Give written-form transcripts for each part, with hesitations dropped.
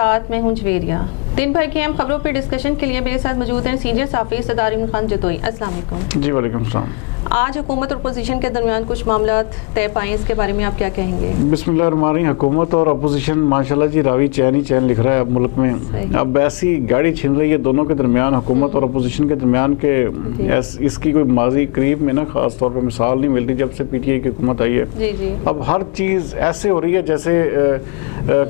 साथ में हूँ जवेरिया। दिन भर की अहम खबरों पर डिस्कशन के लिए मेरे साथ मौजूद हैं सीनियर सहाफ़ी सरदार इमरान खान जतोई। अस्सलाम वालेकुम। जी वालेकुम सलाम। आज हुकूमत और अपोजिशन के दरमियान कुछ मामला तय पाए, इसके बारे में आप क्या कहेंगे? बिस्मिल्लाहिर्रहमानिर्रहीम। हुकूमत और अपोजिशन माशाल्लाह जी रावी चैन ही चैन लिख रहा है अब मुल्क में। अब ऐसी गाड़ी छिन रही है दोनों के दरमियान, हुकूमत और अपोजिशन के दरमियान के इसकी कोई माजी करीब में ना खास तौर पर मिसाल नहीं मिलती जब से पीटीआई की हुकूमत आई है। जी जी। अब हर चीज़ ऐसे हो रही है जैसे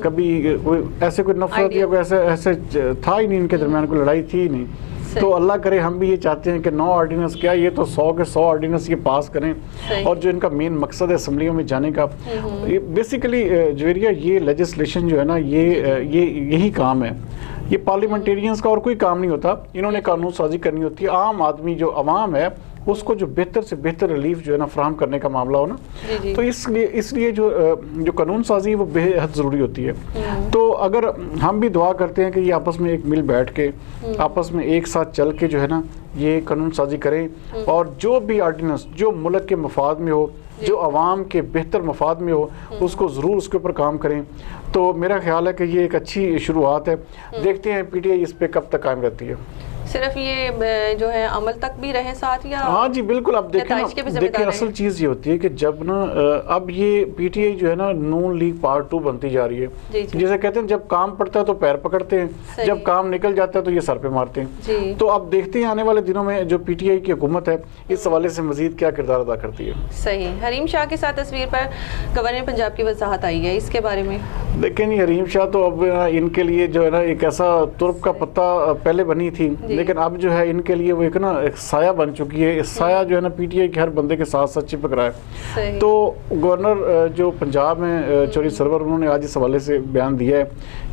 कभी कोई ऐसे कोई नफरत या कोई ऐसे था ही नहीं, इनके दरमियान कोई लड़ाई थी ही नहीं। तो अल्लाह करे हम भी ये चाहते हैं कि 9 ऑर्डिनेंस क्या, ये तो 100 के 100 ऑर्डिनेंस ये पास करें। और जो इनका मेन मकसद है असम्बलियों में जाने का, बेसिकली जवेरिया ये लेजिस्लेशन जो है ना ये यही काम है। ये पार्लियामेंटेरियंस का और कोई काम नहीं होता। इन्होंने कानून साजी करनी होती है। आम आदमी जो अवाम है उसको जो बेहतर से बेहतर रिलीफ जो है ना फराहम करने का मामला हो ना, तो इसलिए जो कानून साजी है वो बेहद ज़रूरी होती है। तो अगर हम भी दुआ करते हैं कि ये आपस में एक मिल बैठ के आपस में एक साथ चल के जो है ना ये कानून साजी करें और जो भी ऑर्डिनेंस जो मुल्क के मफाद में हो, जो आवाम के बेहतर मफाद में हो, उसको ज़रूर उसके ऊपर काम करें। तो मेरा ख्याल है कि ये एक अच्छी शुरुआत है। देखते हैं पीटीआई इस पर कब तक कायम रहती है। सिर्फ ये जो है अमल तक भी रहे साथ या? हाँ जी बिल्कुल। अब देखें असल चीज़ ये होती है कि जब ना अब ये पीटीआई जो है ना नून लीग पार्ट 2 बनती जा रही है। जैसे कहते हैं जब काम पड़ता है तो पैर पकड़ते हैं, जब काम निकल जाता है तो ये सर पे मारते हैं। तो अब देखते हैं आने वाले दिनों में जो पीटीआई की हुकूमत है इस हवाले से मजीद क्या किरदार अदा करती है। सही। हरीम शाह के साथ तस्वीर पर गवर्नर पंजाब की वजाहत आई है, इसके बारे में? देखें नहीं, हरीम शाह तो अब इनके लिए जो है ना एक ऐसा तुर्क का पत्ता पहले बनी थी, लेकिन अब जो है इनके लिए वो एक साया बन चुकी है। इस साया जो है ना पीटीआई के हर बंदे के साथ साथ चिपक रहा है। तो गवर्नर जो पंजाब में चौधरी सरवर, उन्होंने आज इस हवाले से बयान दिया है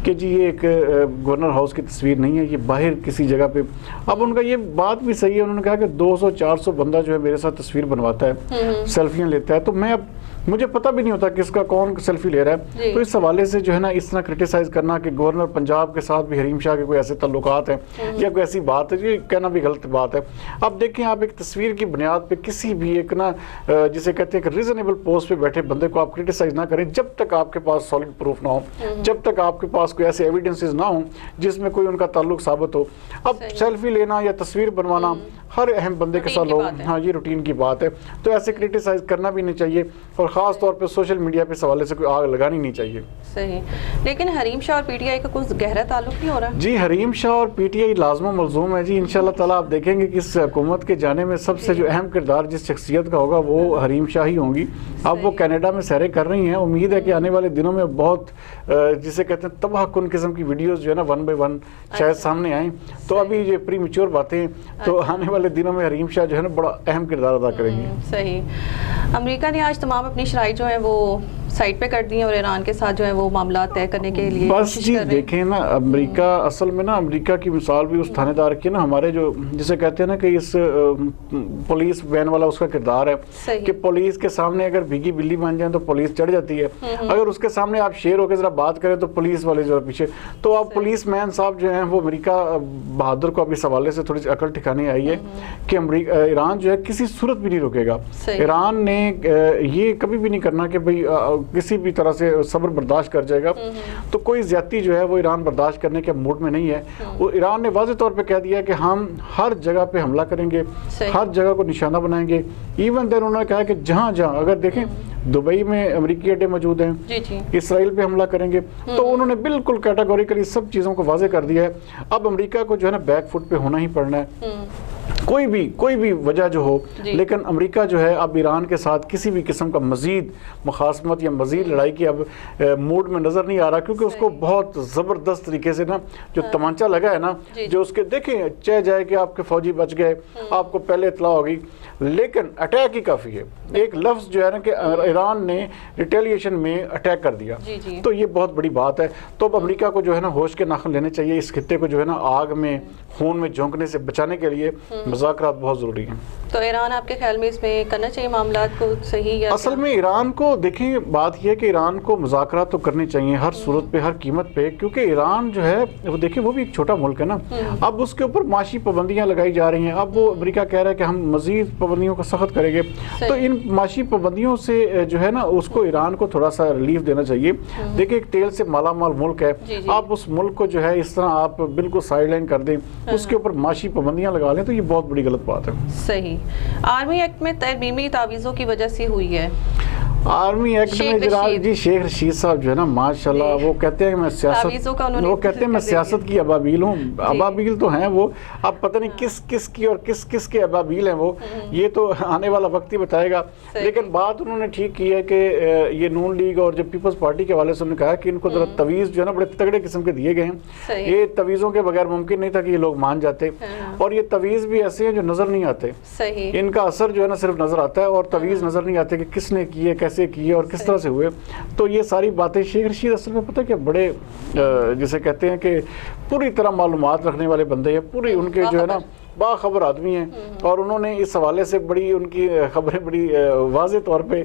कि जी ये एक गवर्नर हाउस की तस्वीर नहीं है, ये बाहर किसी जगह पे। अब उनका ये बात भी सही है, उन्होंने कहा कि 200-400 बंदा जो है मेरे साथ तस्वीर बनवाता है, सेल्फियाँ लेता है, तो मैं अब मुझे पता भी नहीं होता किसका कौन सेल्फी ले रहा है। तो इस हवाले से जो है ना इस तरह क्रिटिसाइज करना कि गवर्नर पंजाब के साथ भी हरीम शाह के कोई ऐसे ताल्लुकात हैं या कोई ऐसी बात है, ये कहना भी गलत बात है। अब देखें आप एक तस्वीर की बुनियाद पे किसी भी एक ना जिसे कहते हैं कि रीजनेबल पोस्ट पे बैठे बंदे को आप क्रिटिसाइज ना करें जब तक आपके पास सॉलिड प्रूफ ना हो, जब तक आपके पास कोई ऐसे एविडेंसेस ना हो जिसमें कोई उनका ताल्लुक साबित हो। अब सेल्फी लेना या तस्वीर बनवाना हर अहम बंदे के साथ लोग, हाँ ये रूटीन की बात है। तो ऐसे क्रिटिसाइज करना भी नहीं चाहिए और ख़ास तौर पे सोशल मीडिया पे इस हवाले से कोई आग लगानी नहीं चाहिए। सही। लेकिन हरीम शाह और पीटीआई का कुछ गहरा ताल्लुक नहीं हो रहा? जी हरीम शाह और पीटीआई लाजम मलजूम है जी। इंशाल्लाह ताला आप देखेंगे कि इस हुकूमत के जाने में सबसे जो अहम किरदार जिस शख्सियत का होगा वो हरीम शाह ही होंगी। अब वो कनाडा में सैरें कर रही हैं। उम्मीद है कि आने वाले दिनों में बहुत जिसे कहते हैं तबाहकुन किस्म की वीडियोज़ जो है ना 1 बाय 1 शायद सामने आएँ। तो अभी ये प्री मैच्योर बातें, तो आने वाले दिनों में हरीम शाह जो है ना बड़ा अहम किरदार अदा करेंगे। सही। अमेरिका ने आज तमाम अपनी शराइ जो है वो साइड पे कर दी है और ईरान के साथ जो है वो मामला तय करने के लिए बस जी देखें ना अमेरिका असल में ना अमेरिका की मिसाल भी उस थानेदार की ना हमारे जो जिसे कहते हैं ना कि इस पुलिस वैन वाला उसका किरदार है कि पुलिस के सामने अगर भीगी बिल्ली बन जाए तो पुलिस चढ़ जाती है, अगर उसके सामने आप शेर होकर जरा बात करें तो पुलिस वाले जरा पीछे। तो अब पुलिस मैन साहब जो हैं वो अमेरिका बहादुर को अब इस हवाले से थोड़ी सी अकल ठिकाने आई है कि अमेरिका ईरान जो है किसी सूरत भी नहीं रुकेगा। ईरान ने ये कभी भी नहीं करना कि भाई किसी भी तरह से सब्र बर्दाश्त कर जाएगा। तो कोई ज्यादती जो है वो ईरान बर्दाश्त करने के मूड में नहीं है। वो ईरान ने वाज़ेह तौर पे कह दिया कि हम हर जगह पे हमला करेंगे, हर जगह को निशाना बनाएंगे। इवन देन उन्होंने कहा कि जहाँ जहाँ अगर देखें दुबई में अमेरिकी अड्डे मौजूद हैं, इसराइल पे हमला करेंगे। तो उन्होंने बिल्कुल कैटेगोरिकली सब चीज़ों को वाज़ेह कर दिया है। अब अमेरिका को जो है ना बैक फुट पे होना ही पड़ना है, कोई भी वजह जो हो। लेकिन अमेरिका जो है अब ईरान के साथ किसी भी किस्म का मजीद मुखासमत या मजीद लड़ाई की अब मूड में नज़र नहीं आ रहा, क्योंकि उसको बहुत ज़बरदस्त तरीके से ना जो तमांचा लगा है ना, जो उसके देखें चाहे जाए कि आपके फौजी बच गए, आपको पहले इतला होगी, लेकिन अटैक ही काफ़ी है। एक लफ्ज़ जो है ना कि ईरान ने रिटेलिएशन में अटैक कर दिया, तो ये बहुत बड़ी बात है। तो अब अमेरिका को जो है ना होश के नाखुन लेने चाहिए, इस खित्ते को जो है ना आग में खून में झोंकने से बचाने के लिए मुज़ाकरात बहुत ज़रूरी हैं। तो ईरान आपके ख्याल में इसमें करना चाहिए मामलात को सही या असल में ईरान को देखें, बात यह है कि ईरान को मुज़ाकरात तो करनी चाहिए हर सूरत पे, हर कीमत पे, क्योंकि ईरान जो है वो देखिए वो भी एक छोटा मुल्क है ना। अब उसके ऊपर माशी पाबंदियां लगाई जा रही हैं। अब वो अमेरिका कह रहा है कि हम मजीद पाबंदियों को सख्त करेंगे, तो इन माशी पाबंदियों से जो है ना उसको ईरान को थोड़ा सा रिलीफ देना चाहिए। देखिए एक तेल से मालामाल मुल्क है, आप उस मुल्क को जो है इस तरह आप बिल्कुल साइडलाइन कर दें, उसके ऊपर माशी पाबंदियां लगा लें, तो ये बहुत बड़ी गलत बात है। सही। आर्मी एक्ट में तरमीमी तावीज़ों की वजह से हुई है। आर्मी एक्ट में जनाब जी शेख रशीद साहब जो है ना माशाल्लाह, वो कहते हैं मैं सियासत की अबाबील हूँ। अबाबील तो हैं वो, अब पता नहीं किस किस की और किस किस के अबाबील हैं वो, ये तो आने वाला वक्त ही बताएगा। लेकिन बात उन्होंने ठीक की है कि ये नून लीग और जो पीपल्स पार्टी के हवाले से उन्होंने कहा कि इनको जरा तवीज़ जो है ना बड़े तगड़े किस्म के दिए गए हैं। ये तवीज़ों के बगैर मुमकिन नहीं था कि ये लोग मान जाते, और ये तवीज़ भी ऐसे हैं जो नज़र नहीं आते। इनका असर जो है ना सिर्फ नज़र आता है, और तवीज़ नज़र नहीं आते कि किसने किए, कैसे किए और किस तरह से हुए। तो ये सारी बातें शेख रशीद असल में पता है क्या बड़े जिसे कहते हैं कि पूरी तरह मालूमात रखने वाले बंदे हैं, पूरी उनके जो है ना बाखबर आदमी हैं, और उन्होंने इस हवाले से बड़ी उनकी खबरें बड़ी वाज़े तौर पे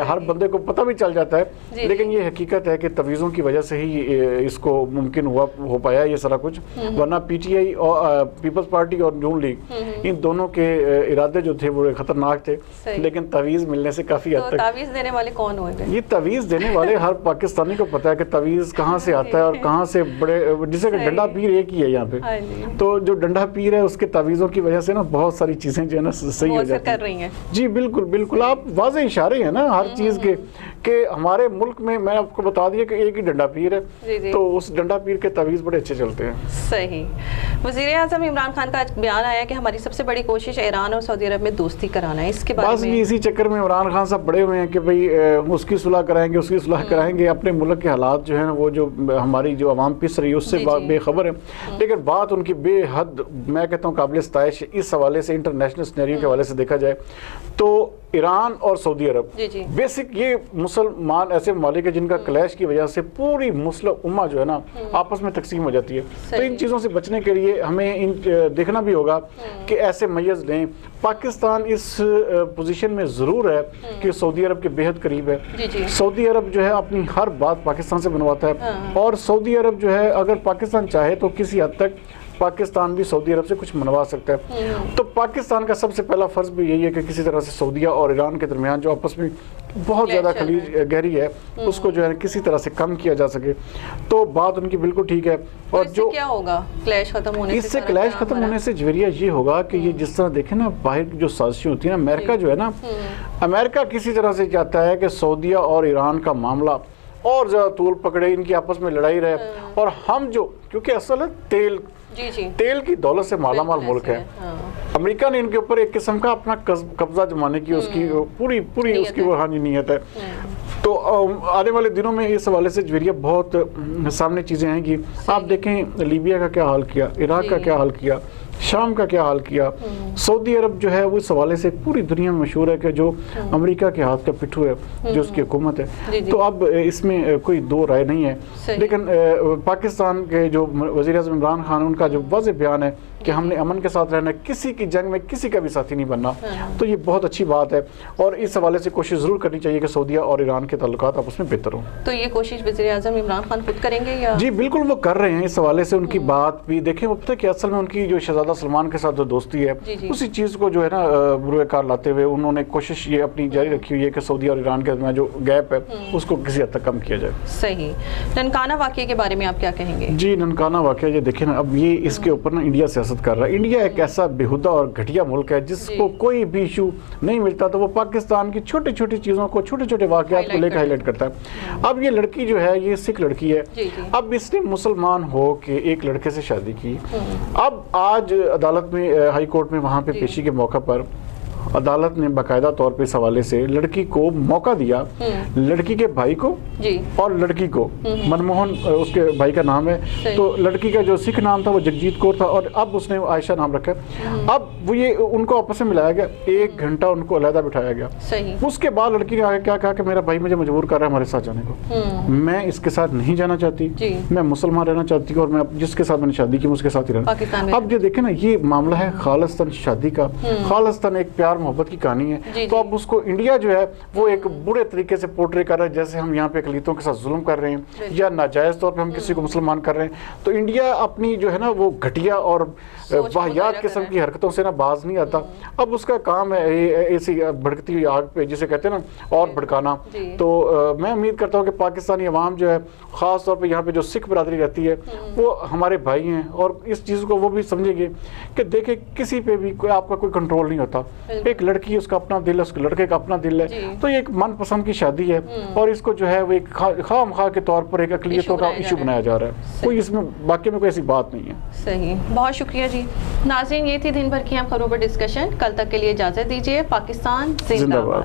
हर बंदे को पता भी चल जाता है। लेकिन ये हकीकत है कि तवीज़ों की वजह से ही इसको मुमकिन हो पाया ये सारा कुछ, वरना पीटीआई और पीपल्स पार्टी और नून लीग इन दोनों के इरादे जो थे वो खतरनाक थे, लेकिन तवीज़ मिलने से काफ़ी हद तक। तवीज़ देने वाले कौन होंगे? ये तवीज़ देने वाले हर पाकिस्तानी को पता है कि तवीज़ कहाँ से आता है और कहाँ से बड़े, जिसे डंडा पीर एक ही है यहाँ पे, तो जो डंडा पीर है उसके तवीज़ की वजह से ना बहुत सारी चीजें जो है ना सही हो जाती कर रही हैं। जी बिल्कुल बिल्कुल, आप वाज़े इशारे हैं ना हर चीज के कि हमारे मुल्क में मैं आपको बता दिया कि एक ही डंडा पीर है, तो उस डंडा पीर के तवीज़ बड़े अच्छे चलते हैं। सही। वज़ीर-ए-आज़म इमरान खान का बयान आया कि हमारी सबसे बड़ी कोशिश ईरान और सऊदी अरब में दोस्ती कराना है, इसके बारे में इसी चक्कर में इमरान खान साहब बड़े हुए हैं कि भाई उसकी सुलह कराएंगे, उसकी सुलह कराएंगे। अपने मुल्क के हालात जो है वो जो हमारी जो आवाम पिस रही है उससे बेखबर है, लेकिन बात उनकी बेहद मैं कहता हूँ काबिल इस्ताइश। इस हवाले से इंटरनेशनल सिनेरियो के हवाले से देखा जाए तो ईरान और सऊदी अरब बेसिक ये मुसलमान ऐसे ममालिक है जिनका क्लैश की वजह से पूरी मुस्लिम उम्मा जो है ना आपस में तकसीम हो जाती है। तो इन चीज़ों से बचने के लिए हमें देखना भी होगा कि ऐसे मैयज़ लें। पाकिस्तान इस पोजीशन में ज़रूर है कि सऊदी अरब के बेहद करीब है। सऊदी अरब जो है अपनी हर बात पाकिस्तान से बनवाता है, और सऊदी अरब जो है अगर पाकिस्तान चाहे तो किसी हद तक पाकिस्तान भी सऊदी अरब से कुछ मनवा सकता है। तो पाकिस्तान का सबसे पहला फर्ज भी यही है कि किसी तरह से सऊदीया और ईरान के दरमियान जो आपस में बहुत ज़्यादा खलीज गहरी है उसको जो है किसी तरह से कम किया जा सके। तो बात उनकी बिल्कुल ठीक है। और तो जो क्या होगा क्लैश खत्म होने से? इससे क्लैश खत्म होने से जरिया ये होगा कि ये जिस तरह देखें ना बाहर की जो साजिशें होती है ना, अमेरिका जो है ना, अमेरिका किसी तरह से चाहता है कि सऊदीया और ईरान का मामला और ज़्यादा तूल पकड़े, इनकी आपस में लड़ाई रहे, और हम जो क्योंकि असल है तेल की दौलत से मालामाल मुल्क है। अमेरिका ने इनके ऊपर एक किस्म का अपना कब्जा जमाने की उसकी पूरी उसकी वो हानि नीयत है। तो आने वाले दिनों में इस हवाले से जरिया बहुत सामने चीज़ें आएंगी। आप देखें लीबिया का क्या हाल किया, इराक का क्या हाल किया, शाम का क्या हाल किया। सऊदी अरब जो है वो इस हवाले से पूरी दुनिया में मशहूर है कि जो अमेरिका के हाथ का पिट्ठू है, जो उसकी हुकूमत है। तो अब इसमें कोई दो राय नहीं है। लेकिन पाकिस्तान के जो वज़ीर-ए-आज़म इमरान खान, उनका जो वाज़ेह बयान है कि हमने अमन के साथ रहना है, किसी की जंग में किसी का भी साथी नहीं बनना, तो ये बहुत अच्छी बात है। और इस हवाले से कोशिश ज़रूर करनी चाहिए कि सऊदीया और ईरान के ताल्लुकात आपस में बेहतर हों। तो ये कोशिश वज़ीर-ए-आज़म इमरान खान खुद करेंगे या? जी बिल्कुल वो कर रहे हैं। इस हवाले से उनकी बात भी देखें, वो पता है कि असल में उनकी जो शहजादा सलमान के साथ जो दोस्ती है उसी चीज़ को जो है ना बुरुएकार लाते हुए उन्होंने कोशिश ये अपनी जारी रखी हुई है कि सऊदी और ईरान के दरमियान जो गैप है उसको किसी हद तक कम किया जाए। सही। ननकाना वाक़ये के बारे में आप क्या कहेंगे? जी ननकाना वाक़या ये देखें ना, अब ये इसके ऊपर ना इंडिया सियासत कर रहा है। इंडिया एक ऐसा बेहुदा और घटिया मुल्क है जिसको कोई भी इशू नहीं मिलता तो वो पाकिस्तान की छोटी छोटी चीज़ों को, छोटे छोटे वाक़यात को लेकर हाईलाइट करता है। अब ये लड़की जो है ये सिख लड़की है, अब इसने मुसलमान हो के एक लड़के से शादी की। अब आज अदालत में, हाई कोर्ट में वहाँ पे पेशी के मौका पर अदालत ने बाकायदा तौर पे इस हवाले से लड़की को मौका दिया, लड़की के भाई को जी और लड़की को, मनमोहन उसके भाई का नाम है, तो लड़की का जो सिख नाम था वो जगजीत कौर था और अब उसने आयशा नाम रखा। अब वो ये उनको आपस में मिलाया गया, 1 घंटा उनको अलहदा बिठाया गया। सही। उसके बाद लड़की ने आगे क्या कहा कि मेरा भाई मुझे मजबूर कर रहा है हमारे साथ जाने को, मैं इसके साथ नहीं जाना चाहती, मैं मुसलमान रहना चाहती हूँ और मैं जिसके साथ मैंने शादी की उसके साथ ही रहना। अब ये देखे ना, ये मामला है खालिस्तान शादी का, खालिस्तान एक प्यार मोहब्बत की कहानी है, तो अब उसको इंडिया जो है वो एक बुरे तरीके से पोर्ट्रे कर रहा है, जैसे हम यहाँ पे अकलीतों के साथ जुल्म कर रहे हैं या नाजायज तौर पे हम किसी को मुसलमान कर रहे हैं। तो इंडिया अपनी जो है ना वो घटिया और वाहियात किस्म की हरकतों से ना बाज नहीं आता। अब उसका काम है ऐसी भड़कती हुई आग पे, जिसे कहते हैं ना, और भड़काना। तो मैं उम्मीद करता हूँ कि पाकिस्तानी अवाम जो है, ख़ास तौर पे यहाँ पे जो सिख बरादरी रहती है, वो हमारे भाई हैं और इस चीज़ को वो भी समझेंगे कि देखे किसी पे भी आपका कोई कंट्रोल नहीं होता। एक लड़की है, उसका अपना दिल है, उसके लड़के का अपना दिल है, तो ये एक मनपसंद की शादी है और इसको जो है वो एक खाम-खा के तौर पर एक अक़लियतों का इशू बनाया जा रहा है। कोई इसमें वाकई में कोई ऐसी बात नहीं है। सही, बहुत शुक्रिया जी। नाज़रीन, ये थी दिन भर की हम खबरों पर डिस्कशन। कल तक के लिए इजाज़त दीजिए। पाकिस्तान जिंदाबाद।